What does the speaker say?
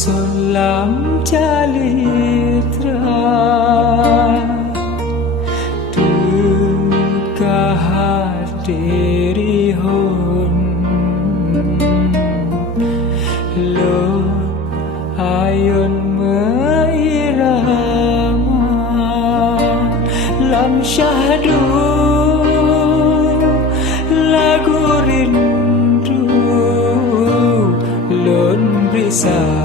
solam calitra duka hadiri hon lo ayon meirama lam syahdu lagu rindu lon berisa